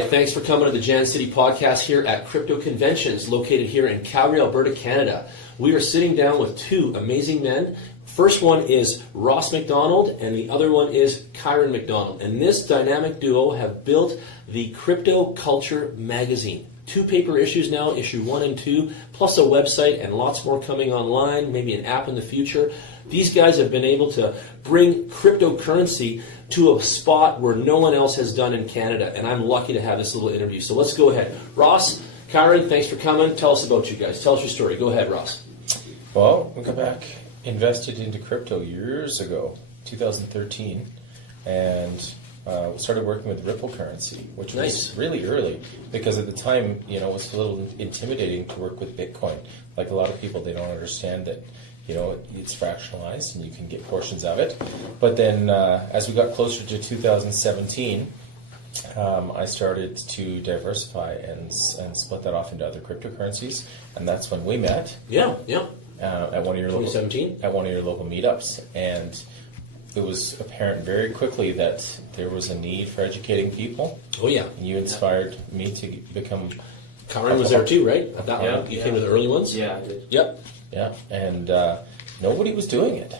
right, thanks for coming to the JanCity podcast here at Crypto Conventions, located here in Calgary, Alberta, Canada. We are sitting down with two amazing men. First one is Ross Macdonald, and the other one is Kyran Macdonald. And this dynamic duo have built the CryptoCulture Magazine. 2 paper issues now, issue 1 and 2, plus a website and lots more coming online, maybe an app in the future. These guys have been able to bring cryptocurrency to a spot where no one else has done in Canada, and I'm lucky to have this little interview. So let's go ahead. Ross, Kyran, thanks for coming. Tell us about you guys. Tell us your story. Go ahead, Ross. Well, we got back, invested into crypto years ago, 2013, and started working with Ripple currency, which was really early because at the time, it was a little intimidating to work with Bitcoin. Like a lot of people, they don't understand that, it's fractionalized and you can get portions of it. But then as we got closer to 2017, I started to diversify and split that off into other cryptocurrencies, and that's when we met. Yeah. At one of your 2017? At one of your local meetups, and it was apparent very quickly that there was a need for educating people. Oh yeah. And you inspired me to become. Kyran was there too, right? At that one. You came to the early ones? Yeah, I did. Yep. Yeah, and nobody was doing it.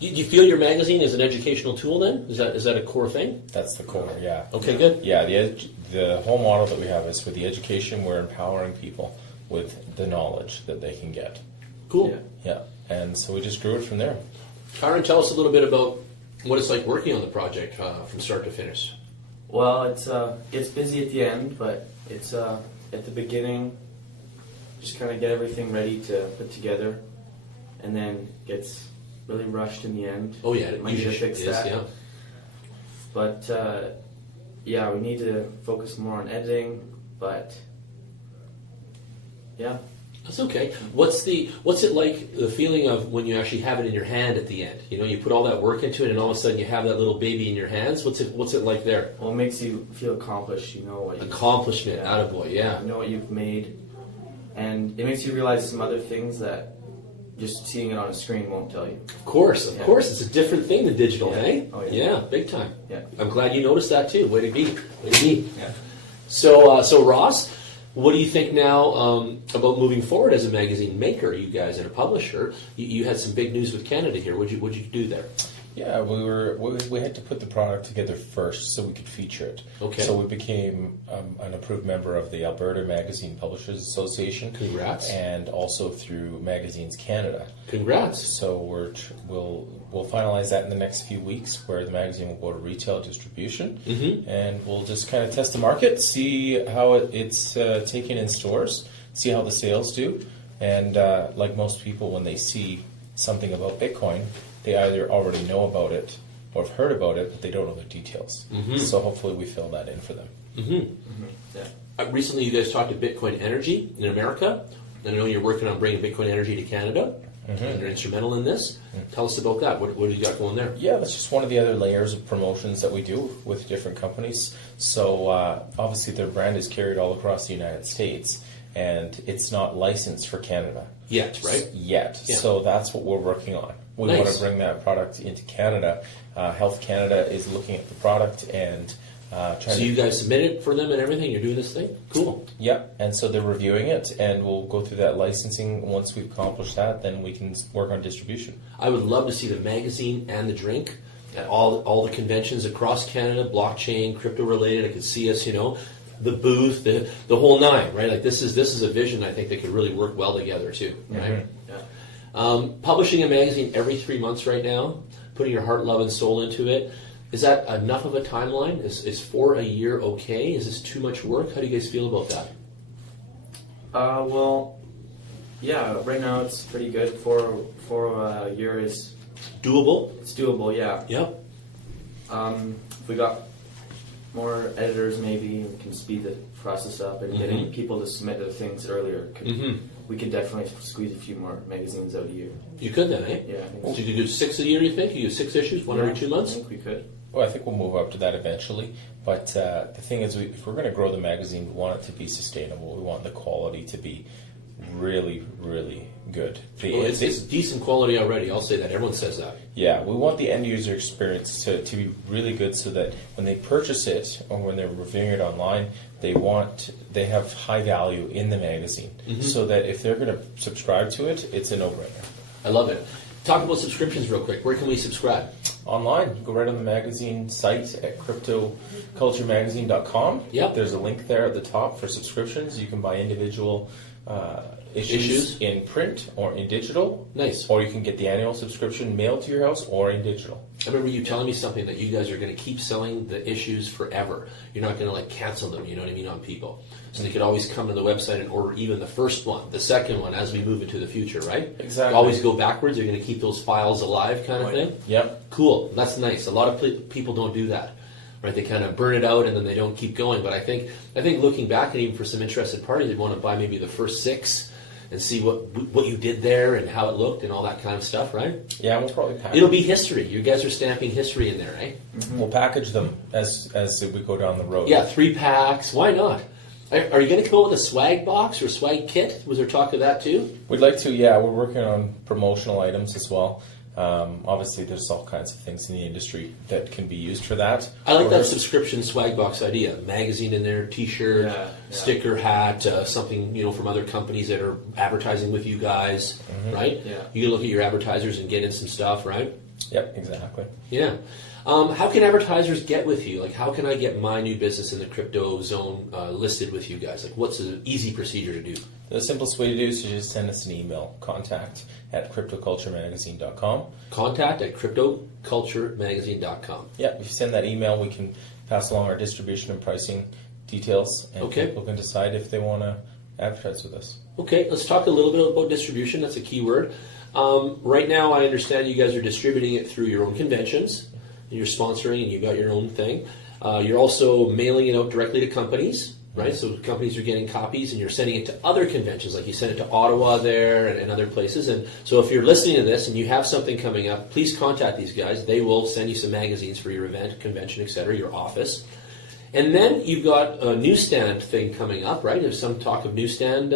You feel your magazine is an educational tool then? Is that a core thing? That's the core, yeah. Okay, good. Yeah, the whole model that we have is for the education, we're empowering people with the knowledge that they can get. Cool. Yeah, and so we just grew it from there. Kyran, tell us a little bit about what it's like working on the project from start to finish. Well, it's busy at the end, but it's at the beginning, just kind of get everything ready to put together, and then gets really rushed in the end. Oh yeah, it might need to usually fix is, that. yeah. But we need to focus more on editing. But yeah. That's okay. What's it like, the feeling of when you actually have it in your hand at the end? You put all that work into it, and all of a sudden you have that little baby in your hands. What's it like there? Well, it makes you feel accomplished. Accomplishment, attaboy, yeah. You know what you've made, and it makes you realize some other things that just seeing it on a screen won't tell you. Of course, it's a different thing than digital, hey? Oh, yeah. Yeah, big time. Yeah. I'm glad you noticed that too. Way to be. Yeah. So Ross, what do you think now about moving forward as a magazine maker, you guys, and a publisher? You had some big news with Canada here. What'd you do there? Yeah, we had to put the product together first so we could feature it. Okay. So we became an approved member of the Alberta Magazine Publishers Association. Congrats. And also through Magazines Canada. Congrats. So we'll finalize that in the next few weeks, where the magazine will go to retail distribution, and we'll just kind of test the market, see how it's taken in stores, see how the sales do, and like most people, when they see something about Bitcoin, they either already know about it or have heard about it, but they don't know the details. So hopefully we fill that in for them. Yeah. Recently, you guys talked to Bitcoin Energy in America, and I know you're working on bringing Bitcoin Energy to Canada, and you're instrumental in this. Tell us about that. What do you got going there? Yeah, that's just one of the other layers of promotions that we do with different companies. So obviously their brand is carried all across the United States, and it's not licensed for Canada. Yet, right? Yet. Yeah. So that's what we're working on. We want to bring that product into Canada. Health Canada is looking at the product and trying to... So you guys submit it for them and everything? You're doing this thing? Cool. Yeah, and so they're reviewing it, and we'll go through that licensing. Once we've accomplished that, then we can work on distribution. I would love to see the magazine and the drink at all the conventions across Canada, blockchain, crypto-related. I could see us, the booth, the whole nine, right? Like this is a vision I think that could really work well together too, right? Publishing a magazine every 3 months right now, putting your heart, love, and soul into it. Is that enough of a timeline? Is 4 a year okay? Is this too much work? How do you guys feel about that? Well, yeah, right now it's pretty good. 4 a year is doable. It's doable, yeah. Yep. If we got more editors, maybe we can speed the process up, and getting people to submit their things earlier. We could definitely squeeze a few more magazines out a year. You could then, eh? Yeah. I think so. You do 6 a year, you think? You do 6 issues, one every 2 months? I think we could. Well, I think we'll move up to that eventually. But the thing is, if we're going to grow the magazine, we want it to be sustainable. We want the quality to be really, really good. It's decent quality already. I'll say that. Everyone says that. Yeah, we want the end user experience to be really good so that when they purchase it or when they're reviewing it online, they have high value in the magazine. So that if they're going to subscribe to it, it's a no-brainer. I love it. Talk about subscriptions real quick. Where can we subscribe? Online. Go right on the magazine site at CryptoCultureMagazine.com. Yep. There's a link there at the top for subscriptions. You can buy individual issues in print or in digital. Nice. Or you can get the annual subscription mailed to your house or in digital. I remember you telling me something that you guys are going to keep selling the issues forever. You're not going to cancel them, you know what I mean, on people. So they could always come to the website and order even the first one, the second one, as we move into the future, right? Exactly. Always go backwards. You're going to keep those files alive kind of thing? Yep. Cool. That's nice. A lot of people don't do that. Right? They kind of burn it out and then they don't keep going. But I think looking back, and even for some interested parties, they'd want to buy maybe the first 6 and see what you did there and how it looked and all that kind of stuff, right? Yeah, we'll probably package. It'll be history. You guys are stamping history in there, right? We'll package them as we go down the road. Yeah, 3 packs. Why not? Are you going to come out with a swag box or a swag kit? Was there talk of that too? We'd like to, yeah. We're working on promotional items as well. Obviously, there's all kinds of things in the industry that can be used for that. I like that subscription swag box idea. Magazine in there, T-shirt, sticker, hat, something from other companies that are advertising with you guys, right? Yeah. You can look at your advertisers and get in some stuff, right? Yep, exactly. Yeah. How can advertisers get with you? How can I get my new business in the crypto zone listed with you guys? What's an easy procedure to do? The simplest way to do is to just send us an email, contact@CryptoCultureMagazine.com. Contact@CryptoCultureMagazine.com. Yeah, if you send that email, we can pass along our distribution and pricing details, and people can decide if they want to advertise with us. Okay, let's talk a little bit about distribution. That's a key word. Right now, I understand you guys are distributing it through your own conventions. You're sponsoring and you've got your own thing. You're also mailing it out directly to companies, right? So companies are getting copies and you're sending it to other conventions, like you sent it to Ottawa there and other places. And so if you're listening to this and you have something coming up, please contact these guys. They will send you some magazines for your event, convention, etc., your office. And then you've got a newsstand thing coming up, right? There's some talk of newsstand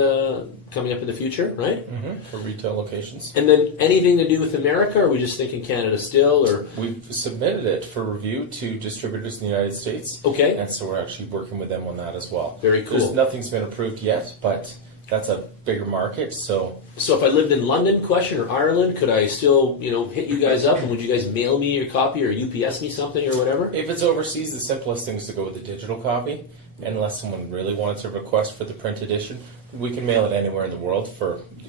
coming up in the future, right? For retail locations. And then anything to do with America, or are we just thinking Canada still? Or we've submitted it for review to distributors in the United States. Okay. And so we're actually working with them on that as well. Very cool. Nothing's been approved yet, but that's a bigger market, so if I lived in London, or Ireland, could I still, hit you guys up, and would you guys mail me your copy or UPS me something or whatever? If it's overseas, the simplest thing is to go with the digital copy, unless someone really wants a request for the print edition. We can mail it anywhere in the world,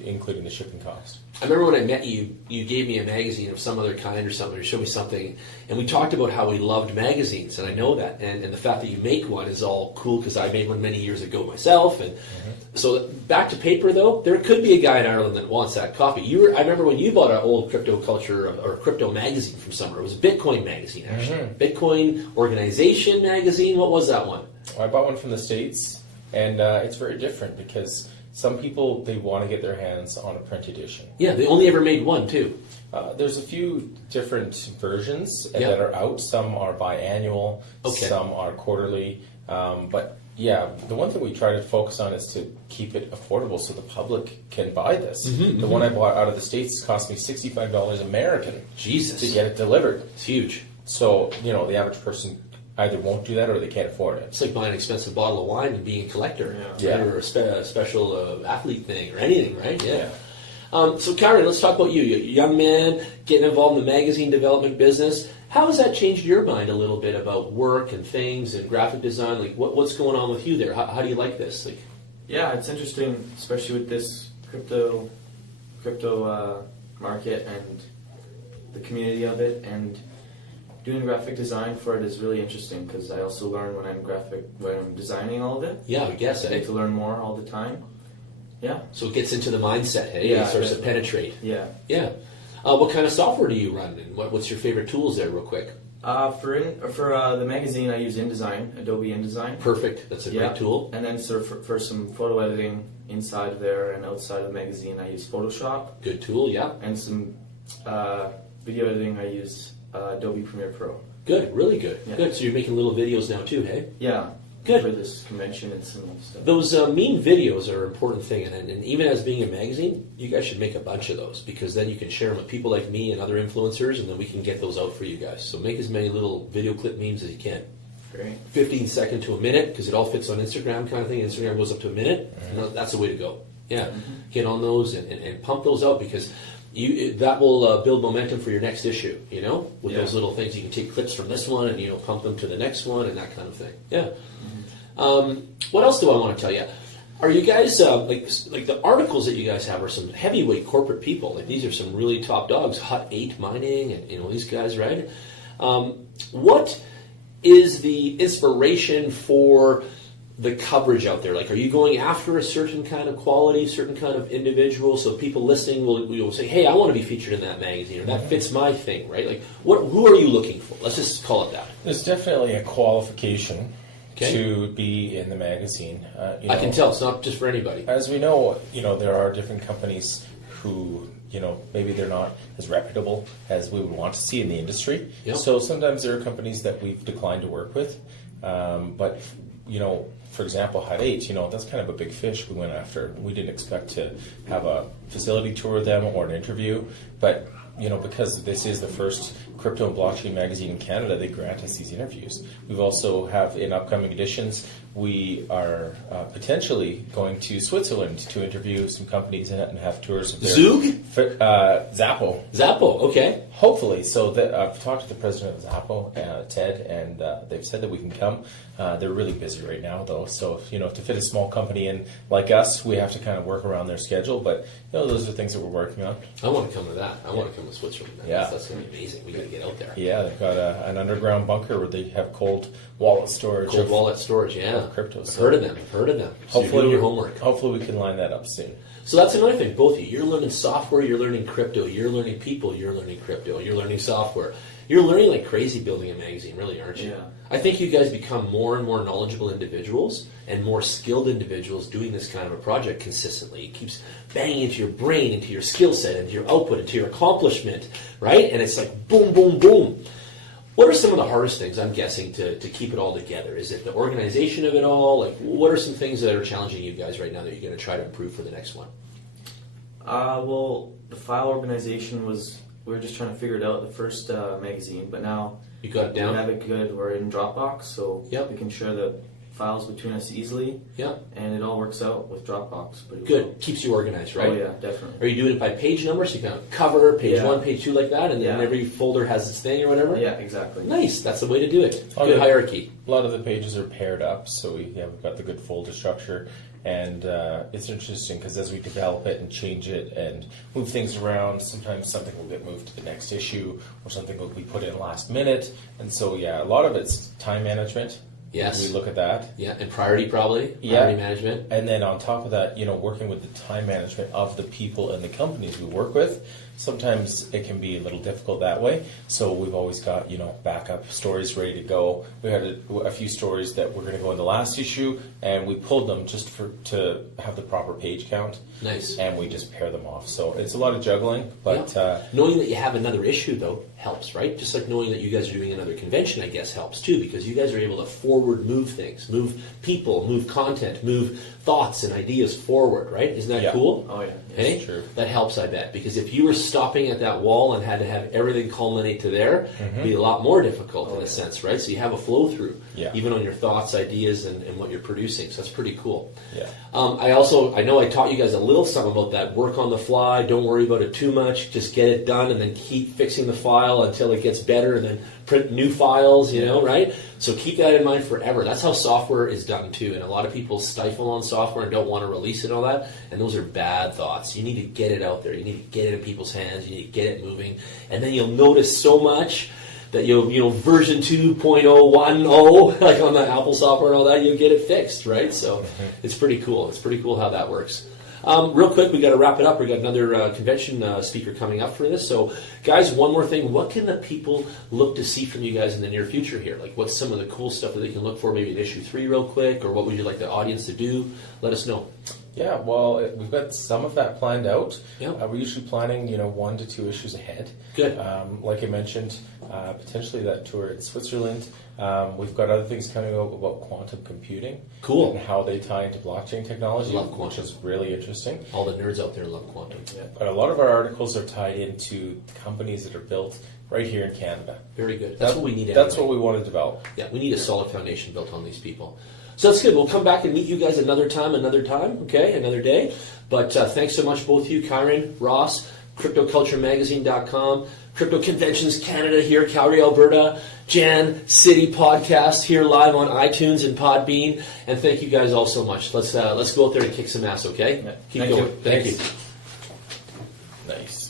including the shipping cost. I remember when I met you, you gave me a magazine of some other kind or something, or showed me something, and we talked about how we loved magazines, and I know that, and the fact that you make one is all cool, because I made one many years ago myself, and so back to paper though, there could be a guy in Ireland that wants that copy. I remember when you bought an old CryptoCulture or crypto magazine from somewhere. It was a Bitcoin magazine, actually. Bitcoin Organization magazine. What was that one? I bought one from the States, and it's very different because some people, they want to get their hands on a print edition. Yeah, they only ever made one, too. There's a few different versions that are out. Some are biannual, some are quarterly. But yeah, the one thing we try to focus on is to keep it affordable so the public can buy this. The one I bought out of the States cost me $65 American Jesus. to get it delivered. It's huge. So, the average person either won't do that or they can't afford it. It's like buying an expensive bottle of wine and being a collector, right? Or a special athlete thing or anything, right? Yeah. So, Kyran, let's talk about you. You're a young man getting involved in the magazine development business. How has that changed your mind a little bit about work and things and graphic design? What's going on with you there? How do you like this? Yeah, it's interesting, especially with this crypto market and the community of it, and doing graphic design for it is really interesting because I also learn when I'm designing all of it. Yeah, I guess. I get to learn more all the time. Yeah. So it gets into the mindset, hey? Yeah, it starts to penetrate. Yeah. Yeah. What kind of software do you run, and what's your favorite tools there, real quick? For the magazine, I use InDesign, Adobe InDesign. Perfect. That's a great tool. And then for some photo editing inside of there and outside of the magazine, I use Photoshop. Good tool, yeah. And some video editing, I use Adobe Premiere Pro. Good, really good. Yeah. Good. So you're making little videos now too, hey? Yeah. Good. for this convention and some stuff. Those meme videos are an important thing, and even as being a magazine, you guys should make a bunch of those, because then you can share them with people like me and other influencers, and then we can get those out for you guys. So make as many little video clip memes as you can. Great. 15 second to a minute, because it all fits on Instagram kind of thing. Instagram goes up to a minute, and that's the way to go. Yeah, get on those and pump those out, because that will build momentum for your next issue, with those little things. You can take clips from this one and, pump them to the next one and that kind of thing. Yeah. What else do I want to tell you? Are you guys, like the articles that you guys have are some heavyweight corporate people. Like, these are some really top dogs, Hut 8 Mining and, these guys, right? What is the inspiration for the coverage out there? Like, are you going after a certain kind of quality, certain kind of individual, so people listening will say, hey, I want to be featured in that magazine, or that fits my thing, right? Like, who are you looking for? Let's just call it that. There's definitely a qualification to be in the magazine. I can tell it's not just for anybody. As we know, there are different companies who, maybe they're not as reputable as we would want to see in the industry. Yep. So sometimes there are companies that we've declined to work with. But, for example, Hut 8, that's kind of a big fish we went after. We didn't expect to have a facility tour with them or an interview, but because this is the first crypto and blockchain magazine in Canada, they grant us these interviews. We've also have, in upcoming editions, we are potentially going to Switzerland to interview some companies and have tours of their... Zug? Zappo. Zappo, okay. Hopefully. So I've talked to the president of Zappo, Ted, and they've said that we can come. They're really busy right now, though. So, to fit a small company in like us, we have to kind of work around their schedule. But, those are things that we're working on. I want to come to that. I want to come to Switzerland. Yeah. That's going to be amazing. We got to get out there. Yeah, they've got an underground bunker where they have cold wallet storage. Cold wallet storage, yeah. Crypto. I've heard of them. So hopefully, you're doing your homework. Hopefully we can line that up soon. So that's another thing, both of you. You're learning software, you're learning crypto, you're learning people, you're learning crypto, you're learning software. You're learning like crazy building a magazine, really, aren't you? Yeah. I think you guys become more and more knowledgeable individuals and more skilled individuals doing this kind of a project consistently. It keeps banging into your brain, into your skill set, into your output, into your accomplishment, right? And it's like boom, boom, boom. What are some of the hardest things, I'm guessing, to keep it all together? Is it the organization of it all? Like, what are some things that are challenging you guys right now that you're going to try to improve for the next one? Well, the file organization we were just trying to figure it out, the first magazine, but now you got it down? We have it good. We're in Dropbox, so we can share the files between us easily. Yeah. And it all works out with Dropbox pretty good. well. Keeps you organized, right? Oh, yeah, definitely. Are you doing it by page number? So you kind of cover page 1, page 2 like that, and then every folder has its thing or whatever? Yeah, exactly. Nice. That's the way to do it. Good hierarchy. A lot of the pages are paired up, so we've got the good folder structure. And it's interesting because as we develop it and change it and move things around, sometimes something will get moved to the next issue or something will be put in last minute. And so, a lot of it's time management. Yes. We look at that. Yeah, and priority probably. Priority management. And then on top of that, working with the time management of the people and the companies we work with. Sometimes it can be a little difficult that way. So we've always got, backup stories ready to go. We had a few stories that were going to go in the last issue, and we pulled them just to have the proper page count. Nice. And we just pair them off. So it's a lot of juggling, but... knowing that you have another issue, though, helps, right? Just like knowing that you guys are doing another convention, I guess, helps, too, because you guys are able to forward move things, move people, move content, move thoughts and ideas forward, right? Isn't that cool? Oh, yeah. Hey? True. That helps, I bet, because if you were stopping at that wall and had to have everything culminate to there, it'd be a lot more difficult in a sense, right? So you have a flow through, even on your thoughts, ideas, and what you're producing. So that's pretty cool. Yeah. I know I taught you guys a little something about that. Work on the fly. Don't worry about it too much. Just get it done, and then keep fixing the file until it gets better, and then print new files. Right? So keep that in mind forever. That's how software is done too. And a lot of people stifle on software and don't want to release it and all that. And those are bad thoughts. You need to get it out there. You need to get it in people's hands. You need to get it moving, and then you'll notice so much that you'll version 2.010, like on the Apple software and all that, you'll get it fixed, right? So it's pretty cool. It's pretty cool how that works. Real quick, we got to wrap it up. We got another convention speaker coming up for this. So, guys, one more thing. What can the people look to see from you guys in the near future here? Like, what's some of the cool stuff that they can look for? Maybe in issue 3 real quick, or what would you like the audience to do? Let us know. Yeah, well, we've got some of that planned out. Yep. We're usually planning, 1 to 2 issues ahead. Good. Like I mentioned, potentially that tour in Switzerland. We've got other things coming up about quantum computing. Cool. And how they tie into blockchain technology, Love quantum. which is really interesting. All the nerds out there love quantum. Yeah. But a lot of our articles are tied into companies that are built right here in Canada. Very good. That's what we need. That's anyway. what we want to develop. Yeah, we need a solid foundation built on these people. So that's good. We'll come back and meet you guys another time, okay, another day. But thanks so much, both of you, Kyran, Ross, CryptoCultureMagazine.com, Crypto Conventions Canada here, Calgary, Alberta, JanCity podcast here live on iTunes and Podbean. And thank you guys all so much. Let's go out there and kick some ass, okay? Yeah. Keep Thank going. you. Thank you. Nice.